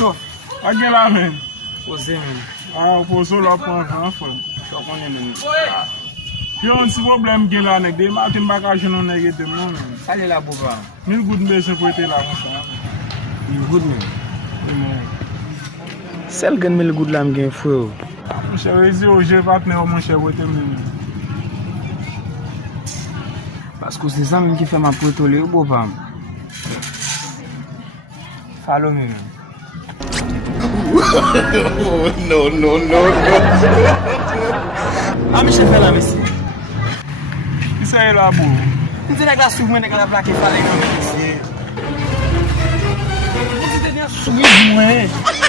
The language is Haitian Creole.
To. A gen la men. Pose men. A pou so la pou an fol. So konnen men. Yo an si problem gen la nek, de matin baka jenon nek etem non men. Sale la boba. Mil gout mbe se pou ete la kon sa. You good men. Sel gen mil good la mgen fwe yo. Mwen che wezi yo je patne yo mwen che wote men. Pasko se sa men ki fè ma potole yo boba. Follow me men. No. A mi che fè la mesi. Ki sa e la bou? Mwen te nek la souk men nek la plake fale yon men mesi. Mwen te den souk mwen.